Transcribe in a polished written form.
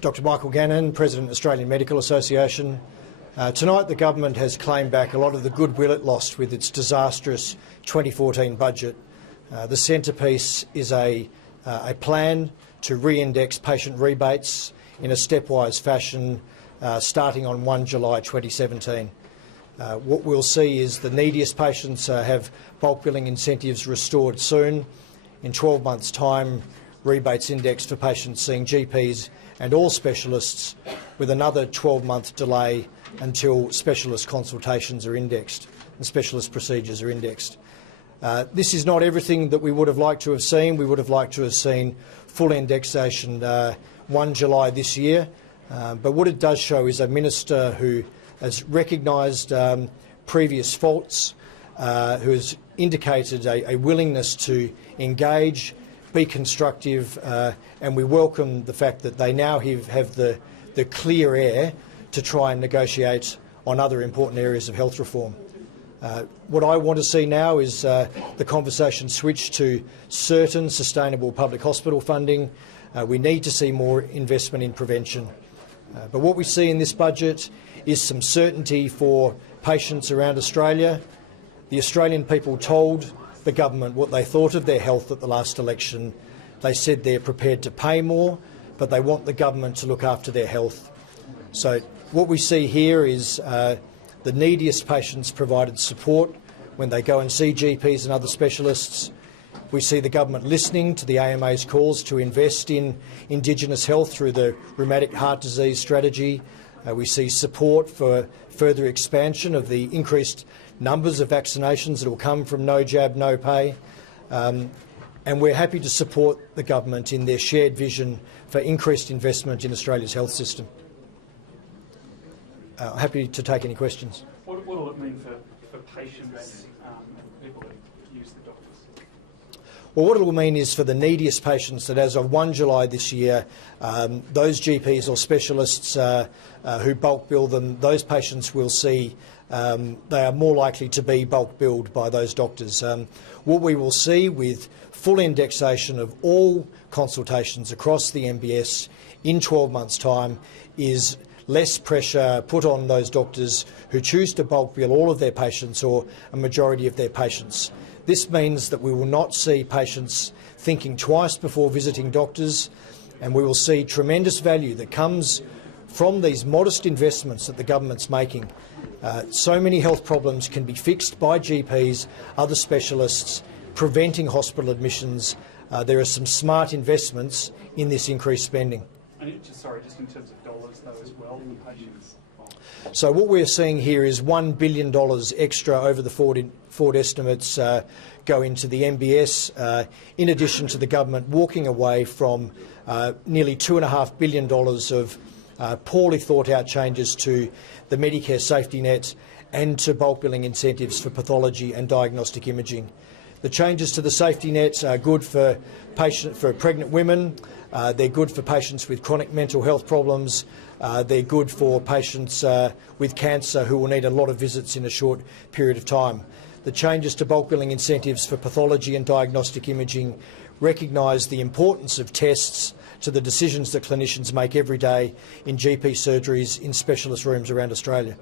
Dr Michael Gannon, President of the Australian Medical Association. Tonight the government has claimed back a lot of the goodwill it lost with its disastrous 2014 budget. The centrepiece is a plan to re-index patient rebates in a stepwise fashion starting on 1 July 2017. What we'll see is the neediest patients have bulk billing incentives restored soon. In 12 months' time, rebates indexed for patients seeing GPs and all specialists, with another 12-month delay until specialist consultations are indexed and specialist procedures are indexed. This is not everything that we would have liked to have seen. We would have liked to have seen full indexation 1 July this year. But what it does show is a minister who has recognised previous faults, who has indicated a willingness to engage, be constructive, and we welcome the fact that they now have the clear air to try and negotiate on other important areas of health reform. What I want to see now is the conversation switch to certain sustainable public hospital funding. We need to see more investment in prevention. But what we see in this budget is some certainty for patients around Australia. The Australian people told the government what they thought of their health at the last election. They said they're prepared to pay more, but they want the government to look after their health. So what we see here is the neediest patients provided support when they go and see GPs and other specialists. We see the government listening to the AMA's calls to invest in Indigenous health through the rheumatic heart disease strategy. We see support for further expansion of the increased numbers of vaccinations that will come from no jab, no pay. And we're happy to support the government in their shared vision for increased investment in Australia's health system. Happy to take any questions. What will it mean for patients and people that use the doctors? Well, what it will mean is for the neediest patients that as of 1 July this year, those GPs or specialists who bulk bill them, those patients will see they are more likely to be bulk billed by those doctors. What we will see with full indexation of all consultations across the MBS in 12 months' time is less pressure put on those doctors who choose to bulk bill all of their patients or a majority of their patients. This means that we will not see patients thinking twice before visiting doctors, and we will see tremendous value that comes from these modest investments that the government's making. So many health problems can be fixed by GPs, other specialists, preventing hospital admissions. There are some smart investments in this increased spending. And just in terms of dollars though as well for patients? So what we're seeing here is $1 billion extra over the forward estimates go into the MBS, in addition to the government walking away from nearly $2.5 billion of poorly thought out changes to the Medicare safety net and to bulk billing incentives for pathology and diagnostic imaging. The changes to the safety net are good for pregnant women, they're good for patients with chronic mental health problems, they're good for patients with cancer who will need a lot of visits in a short period of time. The changes to bulk billing incentives for pathology and diagnostic imaging recognise the importance of tests to the decisions that clinicians make every day in GP surgeries in specialist rooms around Australia.